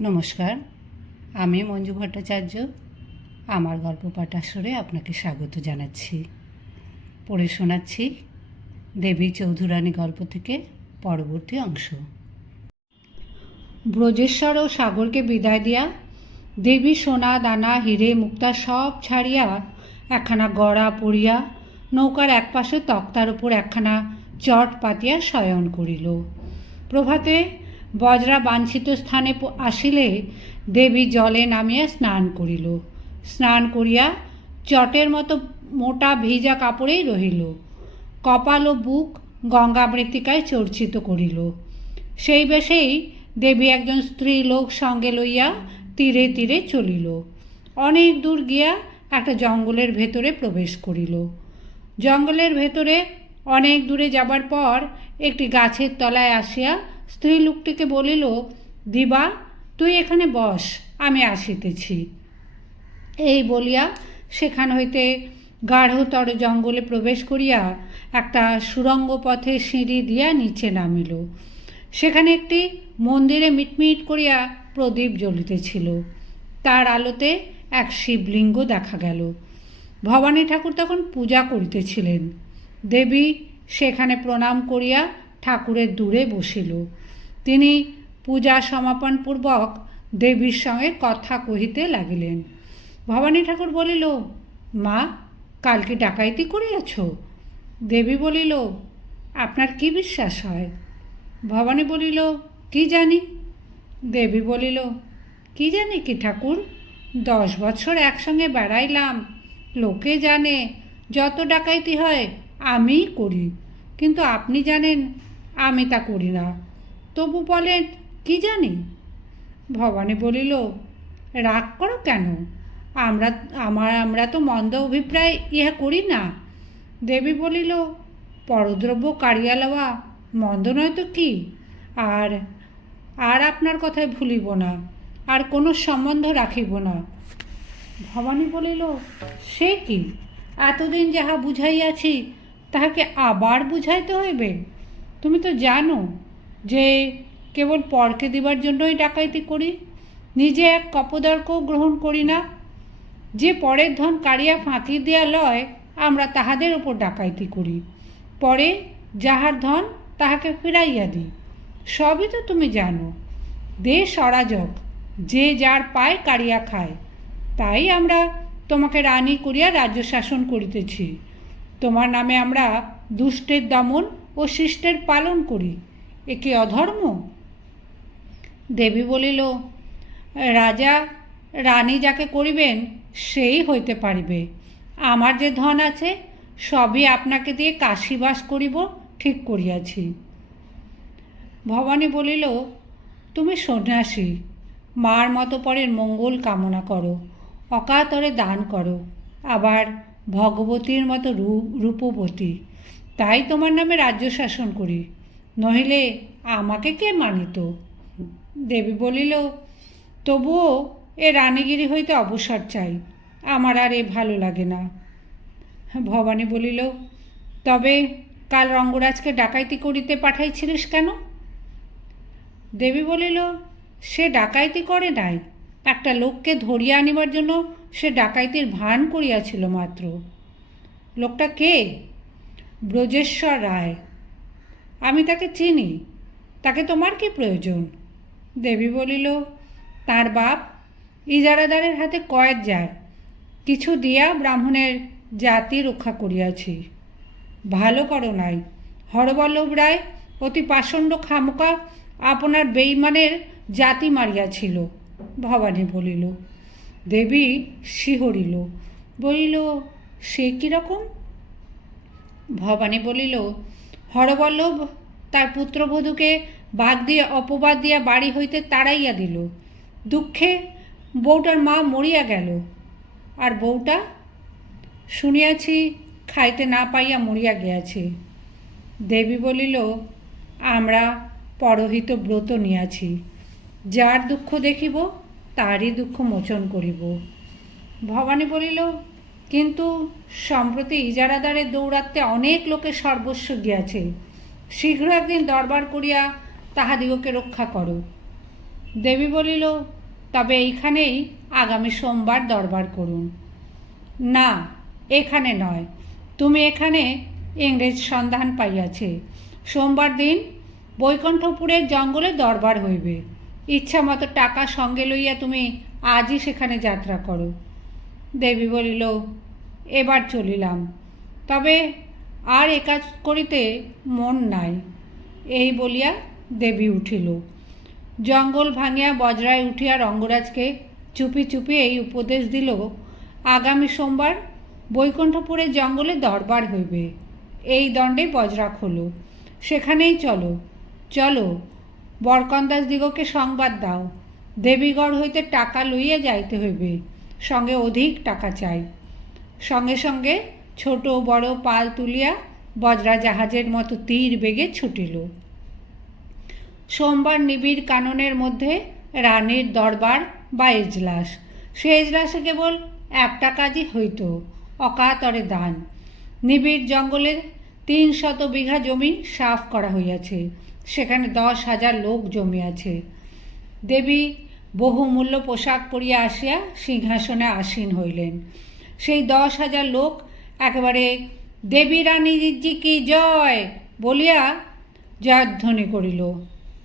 নমস্কার, আমি মঞ্জু ভট্টাচার্য। আমার গল্প পাঠ আসরে আপনাকে স্বাগত জানাচ্ছি। পড়ে শোনাচ্ছি দেবী চৌধুরানী গল্প থেকে পরবর্তী অংশ। ব্রজেশ্বর ও সাগরকে বিদায় দিয়া দেবী সোনা, দানা, হিরে, মুক্তা সব ছাড়িয়া একখানা গড়া পড়িয়া নৌকার একপাশে তক্তার উপর একখানা চট পাতিয়া শয়ন করিল। প্রভাতে বজরা বাঞ্ছিত স্থানে আসিলে দেবী জলে নামিয়া স্নান করিল। স্নান করিয়া চটের মতো মোটা ভিজা কাপড়েই রহিল। কপাল ও বুক গঙ্গা মৃত্তিকায় চর্চিত করিল। সেই বেশেই দেবী একজন স্ত্রী লোক সঙ্গে লইয়া তীরে তীরে চলিল। অনেক দূর গিয়া একটা জঙ্গলের ভেতরে প্রবেশ করিল। জঙ্গলের ভেতরে অনেক দূরে যাবার পর একটি গাছের তলায় আসিয়া স্ত্রী লোকটিকে বলিল, দিবা, তুই এখানে বস, আমি আসিতেছি। এই বলিয়া সেখান হইতে গাঢ়তর জঙ্গলে প্রবেশ করিয়া একটা সুরঙ্গ পথে সিঁড়ি দিয়া নিচে নামিল। সেখানে একটি মন্দিরে মিটমিট করিয়া প্রদীপ জ্বলিতেছিল। তার আলোতে এক শিবলিঙ্গ দেখা গেল। ভবানী ঠাকুর তখন পূজা করিতেছিলেন। দেবী সেখানে প্রণাম করিয়া ঠাকুরের দূরে বসিল। তিনি পূজা সমাপনপূর্বক দেবীর সঙ্গে কথা কহিতে লাগিলেন। ভবানী ঠাকুর বলিল, মা, কালকে ডাকাইতি করিয়াছ? দেবী বলিল, আপনার কি বিশ্বাস হয়? ভবানী বলিল, কি জানি? দেবী বলিল, কি জানি কি ঠাকুর, দশ বছর একসঙ্গে বেড়াইলাম। লোকে জানে, যত ডাকাইতি হয়, আমিই করি। কিন্তু আপনি জানেন, আমি তা করি না। তবু বলেন, কি জানি? ভবানী বলিল, রাগ করো কেন? আমরা, আমার, আমরা তো মন্দ অভিপ্রায় ইহা করি না। দেবী বলিল, পরদ্রব্য কাড়িয়া লওয়া মন্দ নয় তো কি? আর আর আপনার কথায় ভুলিব না, আর কোনো সম্বন্ধ রাখিব না। ভবানী বলিল, সে কি? এতদিন যাহা বুঝাইয়াছি, তাহাকে আবার বুঝাইতে হইবে? তুমি তো জানো যে কেবল পরকে দিবার জন্যই ডাকাইতি করি, নিজে এক কপদর্কও গ্রহণ করি না। যে পরের ধন কাড়িয়া ফাঁকি দেয়া লয়, আমরা তাহাদের ওপর ডাকাইতি করি। পরে যাহার ধন তাহাকে ফিরাইয়া দিই। সবই তো তুমি জানো দেশ অরাজক যে যার পায় কাড়িয়া খায়, তাই আমরা তোমাকে রানী করিয়া রাজ্য শাসন করিতেছি। তোমার নামে আমরা দুষ্টের দমন ও শিষ্টের পালন করি। এ কি অধর্ম? দেবী বলিল, রাজা, রানী যাকে করিবেন, সেই হইতে পারিবে। আমার যে ধন আছে, সবই আপনাকে দিয়ে কাশিবাস করিব, ঠিক করিয়াছি। ভবানী বলিল, তুমি সন্ন্যাসী, মার মতো পরের মঙ্গল কামনা করো, অকাতরে দান করো। আবার ভগবতীর মতো রূপবতী, তাই তোমার নামে রাজ্য শাসন করি। নহিলে আমাকে কে মানিত? দেবী বলিল, তবুও এ রানীগিরি হইতে অবসর চাই, আমার আর এ ভালো লাগে না। ভবানী বলিল, তবে কাল রঙ্গরাজকে ডাকাইতি করিতে পাঠাইছিলিস কেন? দেবী বলিল, সে ডাকাইতি করে নাই, একটা লোককে ধরিয়া আনিবার জন্য সে ডাকাইতির ভান করিয়াছিল মাত্র। লোকটা কে? ব্রজেশ্বর রায়। আমি তাকে চিনি। তাকে তোমার কি প্রয়োজন? দেবী বলিল, তার বাপ ইজারাদারের হাতে কয়েদ যায় কিছু দিয়া ব্রাহ্মণের জাতি রক্ষা করিয়াছি। ভালো করো নাই। হরবল্লভ রায় অতি পাষণ্ড খামোকা আপনার বেইমানের জাতি মারিয়াছিল, ভবানী বলিল। দেবী শিহরিল, বলিল, সে কীরকম ভবানী বলিল হরবল্লভ তার পুত্রবধূকে বাদ দিয়ে অপবাদ দিয়া বাড়ি হইতে তাড়াইয়া দিল। দুঃখে বউটার মা মরিয়া গেল। আর বউটা শুনিয়াছি খাইতে না পাইয়া মরিয়া গিয়াছে। দেবী বলিল, আমরা পরহিত ব্রত নিয়াছি। যার দুঃখ দেখিব, তারই দুঃখ মোচন করিব। ভবানী বলিল কিন্তু সম্প্রতি ইজারাদারের দৌরাত্মে অনেক লোকে সর্বস্ব গিয়াছে। শীঘ্র একদিন দরবার করিয়া তাহাদিগকে রক্ষা করো। দেবী বলিল, তবে এইখানেই আগামী সোমবার দরবার করুন। না, এখানে নয়। তুমি এখানে ইংরেজ সন্ধান পাইয়াছে। সোমবার দিন বৈকণ্ঠপুরের জঙ্গলে দরবার হইবে। ইচ্ছা মতো টাকা সঙ্গে লইয়া তুমি আজই সেখানে যাত্রা করো। দেবী বলিল, এবার চলিলাম। তবে আর এ কাজ করিতে মন নাই। এই বলিয়া দেবী উঠিল। জঙ্গল ভাঙিয়া বজরায় উঠিয়া রঙ্গরাজকে চুপি চুপি এই উপদেশ দিল, আগামী সোমবার বৈকুণ্ঠপুরের জঙ্গলে দরবার হইবে। এই দণ্ডে বজরা খোলো। সেখানেই চলো। চলো বরকন্দাজ দিগকে সংবাদ দাও। দেবীগড় হইতে টাকা লইয়া যাইতে হইবে। সঙ্গে অধিক টাকা চাই। সঙ্গে সঙ্গে ছোট বড় পাল তুলিয়া বজরা জাহাজের মতো তীর বেগে ছুটিল। সোমবার নিবিড় কাননের মধ্যে রানীর দরবার বা এজলাস। সে এজলাসে কেবল একটা কাজই হইত, অকাতরে দান। নিবিড় জঙ্গলের তিন শত বিঘা জমি সাফ করা হইয়াছে। সেখানে দশ হাজার লোক জমিয়াছে। দেবী বহুমূল্য পোশাক পরিয়া আসিয়া সিংহাসনে আসীন হইলেন। সেই দশ হাজার লোক একেবারে, দেবী রানীজি কি জয়? বলিয়া জয়ধ্বনি করিল।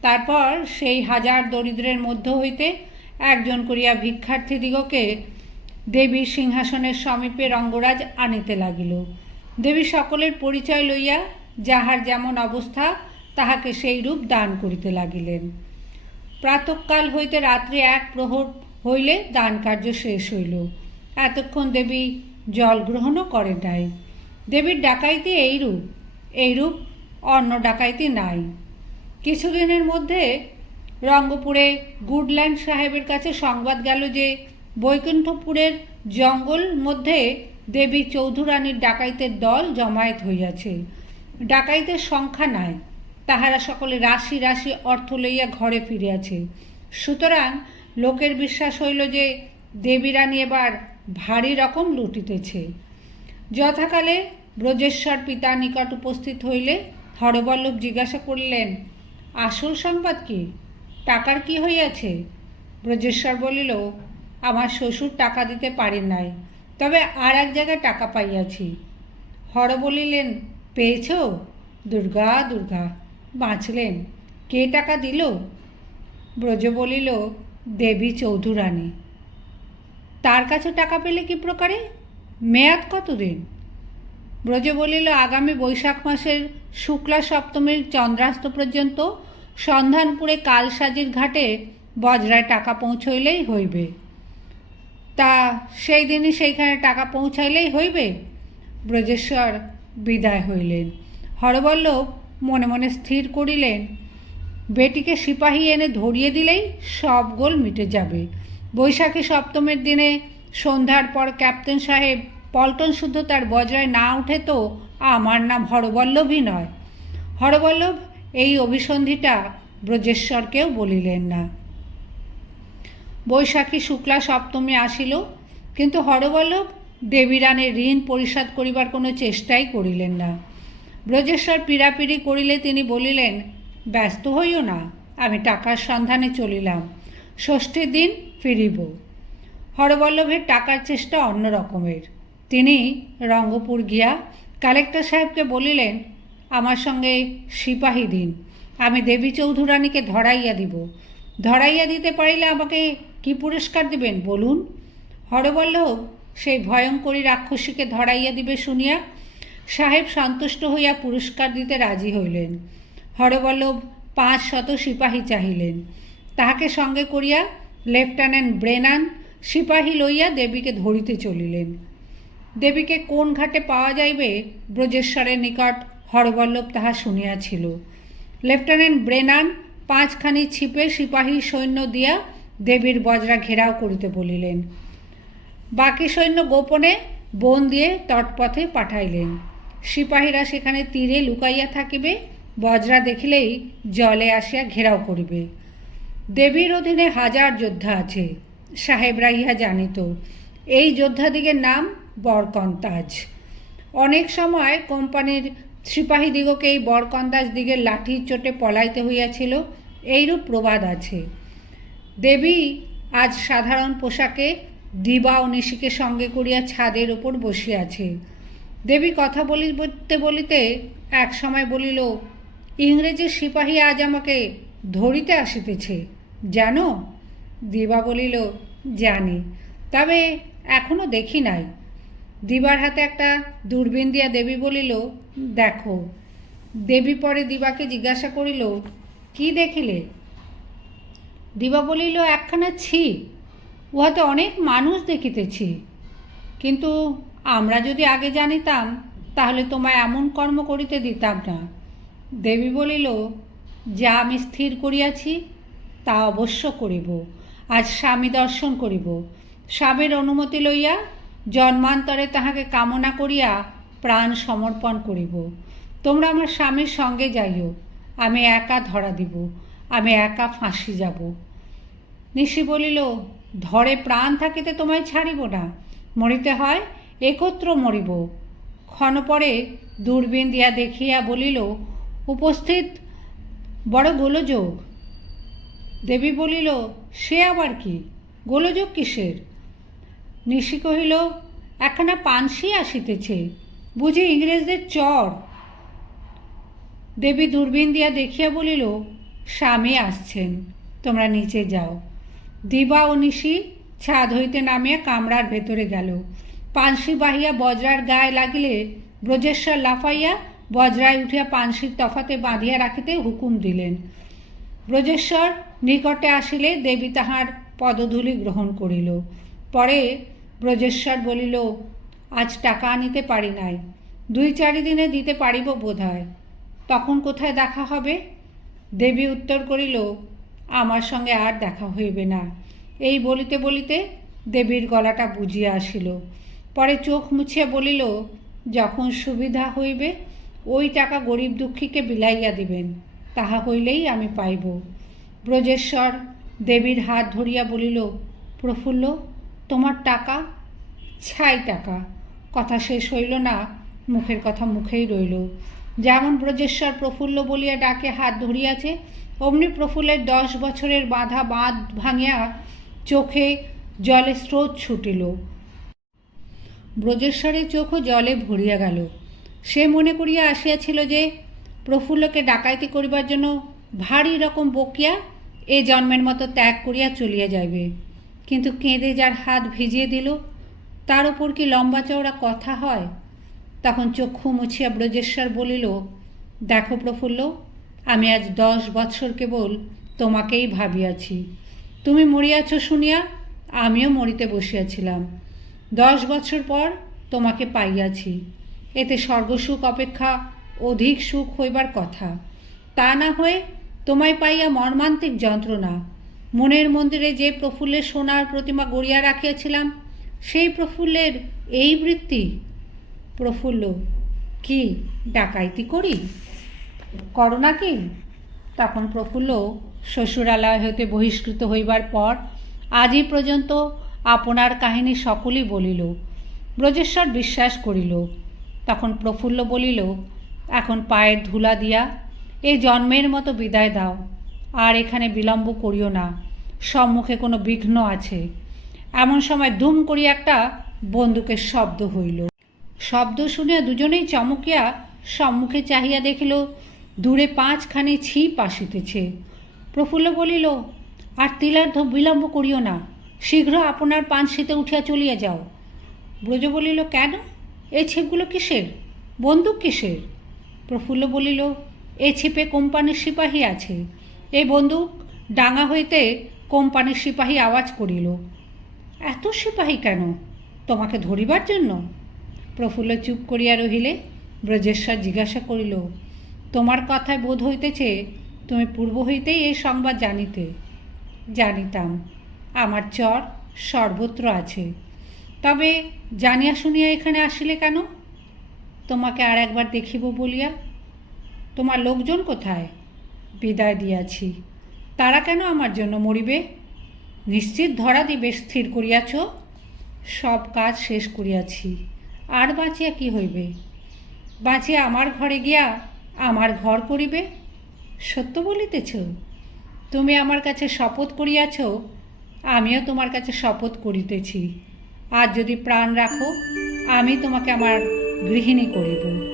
তারপর সেই হাজার দরিদ্রের মধ্য হইতে একজন করিয়া ভিক্ষার্থীদিগকে দেবীর সিংহাসনের সমীপে রঙ্গরাজ আনিতে লাগিল। দেবী সকলের পরিচয় লইয়া যাহার যেমন অবস্থা, তাহাকে সেই রূপ দান করিতে লাগিলেন। প্রাতকাল হইতে রাত্রি এক প্রহর হইলে দান কার্য শেষ হইল। এতক্ষণ দেবী জল গ্রহণও করে নাই। দেবীর ডাকাইতি এইরূপ এইরূপ অন্য ডাকাইতি নাই। কিছুদিনের মধ্যে রঙ্গপুরে গুডল্যান্ড সাহেবের কাছে সংবাদ গেল যে, বৈকুণ্ঠপুরের জঙ্গল মধ্যে দেবী চৌধুরানীর ডাকাইতের দল জমায়েত হইয়াছে। ডাকাইতের সংখ্যা নাই। তাহারা সকলে রাশি রাশি অর্থ লইয়া ঘরে ফিরিয়াছে। সুতরাং লোকের বিশ্বাস হইল যে দেবী রানী এবার ভারী রকম লুটিতেছে। যথাকালে ব্রজেশ্বর পিতা নিকট উপস্থিত হইলে হরবল্লভ জিজ্ঞাসা করিলেন, আসল সংবাদ কি? টাকার কি হইয়াছে? ব্রজেশ্বর বলিল, আমার শ্বশুর টাকা দিতে পারেন নাই, তবে আর এক জায়গায় টাকা পাইয়াছি। হর বলিলেন, পেয়েছ? দুর্গা দুর্গা। বাঁচলেন। কে টাকা দিল? ব্রজ বলিল, দেবী চৌধুরানী। তার কাছে টাকা পেলে কি প্রকারে? মেয়াদ কতদিন? ব্রজ বলিল, আগামী বৈশাখ মাসের শুক্লা সপ্তমীর চন্দ্রাস্ত পর্যন্ত সন্ধানপুরে কালসাজির ঘাটে বজরায় টাকা পৌঁছইলেই হইবে। তা সেই দিনই সেইখানে টাকা পৌঁছাইলেই হইবে? ব্রজেশ্বর বিদায় হইলেন। হরবল্লভ মনে মনে স্থির করিলেন। বেটিকে সিপাহী এনে ধরিয়ে দিলেই সব গোল মিটে যাবে। বৈশাখী সপ্তমের দিনে সন্ধ্যার পর ক্যাপ্টেন সাহেব, পল্টন শুদ্ধ তার বজায় না উঠে তো আমার নাম হরবল্লভই নয়। হরবল্লভ এই অভিসন্ধিটা ব্রজেশ্বরকেও বলিলেন না। বৈশাখী শুক্লা সপ্তমী আসিল, কিন্তু হরবল্লভ দেবীরানের ঋণ পরিশোধ করিবার কোনো চেষ্টাই করিলেন না। ব্রজেশ্বর পীড়াপিড়ি করিলে তিনি বলিলেন, ব্যস্ত হইও না, আমি টাকার সন্ধানে চলিলাম, ষষ্ঠীর দিন ফিরিব। হরবল্লভের টাকার চেষ্টা অন্য রকমের। তিনি রঙ্গপুর গিয়া কালেক্টর সাহেবকে বলিলেন, আমার সঙ্গে সিপাহী দিন, আমি দেবী চৌধুরানীকে ধরাইয়া দিব। ধরাইয়া দিতে পারিলে আমাকে কি পুরস্কার দিবেন, বলুন? হরবল্লভ সেই ভয়ঙ্করী রাক্ষসীকে ধরাইয়া দিবে শুনিয়া সাহেব সন্তুষ্ট হইয়া পুরস্কার দিতে রাজি হইলেন। হরবল্লভ পাঁচ শত সিপাহী চাহিলেন। তাহাকে সঙ্গে করিয়া লেফটেন্যান্ট ব্রেনান সিপাহী লইয়া দেবীকে ধরিতে চলিলেন। দেবীকে কোন ঘাটে পাওয়া যাইবে ব্রজেশ্বরের নিকট হরবল্লভ তাহা শুনিয়াছিল। লেফটেন্যান্ট ব্রেনান পাঁচখানি ছিপে সিপাহী সৈন্য দিয়া দেবীর বজরা ঘেরাও করিতে বলিলেন। বাকি সৈন্য গোপনে বন দিয়ে তটপথে পাঠাইলেন। সিপাহীরা সেখানে তীরে লুকাইয়া থাকিবে, বজরা দেখিলেই জলে আসিয়া ঘেরাও করিবে। দেবীর অধীনে হাজার যোদ্ধা আছে, সাহেবরা ইহা জানিত। এই যোদ্ধাদিগের নাম বরকন্তাজ অনেক সময় কোম্পানির সিপাহীদিগকে এই বরকন্দাজ দিগের লাঠির চোটে পলাইতে হইয়াছিল, এইরূপ প্রবাদ আছে। দেবী আজ সাধারণ পোশাকে দিবা ও নিশিকে সঙ্গে করিয়া ছাদের ওপর বসিয়াছে দেবী কথা বলিতে বলিতে এক সময় বলিল ইংরেজি সিপাহী আজ আমাকে ধরিতে আসিতেছে। জানো? দিবা বলিল, জানি, তবে এখনও দেখি নাই। দিবার হাতে একটা দূরবীন দিয়া দেবী বলিল, দেখো। দেবী পরে দিবাকে জিজ্ঞাসা করিল, কি দেখিলে? দিবা বলিল, একখানা ছি উহাতে অনেক মানুষ দেখিতেছি। কিন্তু আমরা যদি আগে জানিতাম, তাহলে তোমায় এমন কর্ম করিতে দিতাম না। দেবী বলিল, যা আমি স্থির করিয়াছি, তা অবশ্য করিব। আজ স্বামী দর্শন করিব। স্বামীর অনুমতি লইয়া জন্মান্তরে তাহাকে কামনা করিয়া প্রাণ সমর্পণ করিব। তোমরা আমার স্বামীর সঙ্গে যাইও। আমি একা ধরা দিব। আমি একা ফাঁসি যাব। নিশি বলিল, ধরে প্রাণ থাকিতে তোমায় ছাড়িব না। মরিতে হয় একত্র মরিব। ক্ষণ পরে দূরবীন দিয়া দেখিয়া বলিল, উপস্থিত, বড় গোলযোগ। দেবী বলিল, সে আবার কি? গোলযোগ কিসের? নিশি কহিল, একখানা পানসি আসিতেছে, বুঝি ইংরেজদের চর। দেবী দূরবীন দিয়া দেখিয়া বলিল, স্বামী আসছেন, তোমরা নিচে যাও। দিবা ও নিশি ছাদ হইতে নামিয়া কামরার ভেতরে গেল। পানসি বাহিয়া বজ্রার গায়ে লাগিলে ব্রজেশ্বর লাফাইয়া বজ্রায় উঠিয়া পানসির তফাতে বাঁধিয়া রাখিতে হুকুম দিলেন। ব্রজেশ্বর নিকটে আসিলে দেবী তাহার পদধূলি গ্রহণ করিল। পরে ব্রজেশ্বর বলিল, আজ টাকা আনিতে পারি নাই, দুই চারি দিনে দিতে পারিব বোধ হয় তখন কোথায় দেখা হবে? দেবী উত্তর করিল, আমার সঙ্গে আর দেখা হইবে না। এই বলিতে বলিতে দেবীর গলাটা বুঝিয়া আসিল। পরে চোখ মুছিয়া বলিল, যখন সুবিধা হইবে, ওই টাকা গরিব দুঃখীকে বিলাইয়া দিবেন। তাহা হইলেই আমি পাইব। ব্রজেশ্বর দেবীর হাত ধরিয়া বলিল, প্রফুল্ল, তোমার টাকা? ছাই টাকা। কথা শেষ হইল না, মুখের কথা মুখেই রইল। যেমন ব্রজেশ্বর প্রফুল্ল বলিয়া ডাকে হাত ধরিয়াছে, অমনি প্রফুল্লের দশ বছরের বাঁধা বাঁধ ভাঙিয়া চোখে জলে স্রোত ছুটিল। ব্রজেশ্বরের চোখও জলে ভরিয়া গেল। সে মনে করিয়া আসিয়াছিল যে, প্রফুল্লকে ডাকাইতি করিবার জন্য ভারী রকম বকিয়া এ জন্মের মতো ত্যাগ করিয়া চলিয়া যাইবে। কিন্তু কেঁদে যার হাত ভিজিয়ে দিল, তার উপর কি লম্বা চওড়া কথা হয়? তখন চক্ষু মুছিয়া ব্রজেশ্বর বলিল, দেখো প্রফুল্ল, আমি আজ দশ বৎসর কেবল তোমাকেই ভাবিয়াছি। তুমি মরিয়াছ শুনিয়া, আমিও মরিতে বসিয়াছিলাম। দশ বছর পর তোমাকে পাইয়াছি। এতে স্বর্গসুখ অপেক্ষা অধিক সুখ হইবার কথা। তা না হয়ে তোমায় পাইয়া মর্মান্তিক যন্ত্রণা। মনের মন্দিরে যে প্রফুল্লের সোনার প্রতিমা গড়িয়া রাখিয়াছিলাম, সেই প্রফুল্লের এই বৃত্তি? প্রফুল্ল, কি ডাকাইতি করি? করো নাকি তখন প্রফুল্ল শ্বশুরালয় হইতে বহিষ্কৃত হইবার পর আজই পর্যন্ত আপনার কাহিনী সকলেই বলিল, ব্রজেশ্বর বিশ্বাস করিল। তখন প্রফুল্ল বলিল, এখন পায়ের ধুলা দিয়া এই জন্মের মতো বিদায় দাও, আর এখানে বিলম্ব করিও না, সম্মুখে কোনো বিঘ্ন আছে। এমন সময় দুম করিয়া একটা বন্দুকের শব্দ হইল। শব্দ শুনিয়া দুজনেই চমকিয়া সম্মুখে চাহিয়া দেখিল, দূরে পাঁচখানি ছিপ আসিতেছে। প্রফুল্ল বলিল, আর তিলার্ধ বিলম্ব করিও না শীঘ্র আপনার পানসিতে উঠিয়া চলিয়া যাও। ব্রজ বলিল, কেন? এই ছিপগুলো কিসের? বন্দুক কিসের? প্রফুল্ল বলিল, এ ছিপে কোম্পানির সিপাহী আছে। এই বন্দুক ডাঙা হইতে কোম্পানির সিপাহী আওয়াজ করিল। এত সিপাহী কেন? তোমাকে ধরিবার জন্য? প্রফুল্ল চুপ করিয়া রহিলে। ব্রজেশ্বর জিজ্ঞাসা করিল, তোমার কথায় বোধ হইতেছে তুমি পূর্ব হইতেই এই সংবাদ জানিতে, জানিতাম। আমার চর সর্বত্র আছে। তবে জানিয়া শুনিয়া এখানে আসিলে কেন? তোমাকে আর একবার দেখিব বলিয়া। তোমার লোকজন কোথায়? বিদায় দিয়াছি। তারা কেন আমার জন্য মরিবে? নিশ্চিত ধরা দিবে স্থির করিয়াছ। সব কাজ শেষ করিয়াছি। আর বাঁচিয়া কি হইবে? বাঁচিয়া আমার ঘরে গিয়া আমার ঘর করিবে? সত্য বলিতেছ? তুমি আমার কাছে শপথ করিয়াছ আমিও তোমার কাছে শপথ করিতেছি। আর যদি প্রাণ রাখো আমি তোমাকে আমার গৃহিণী করিব।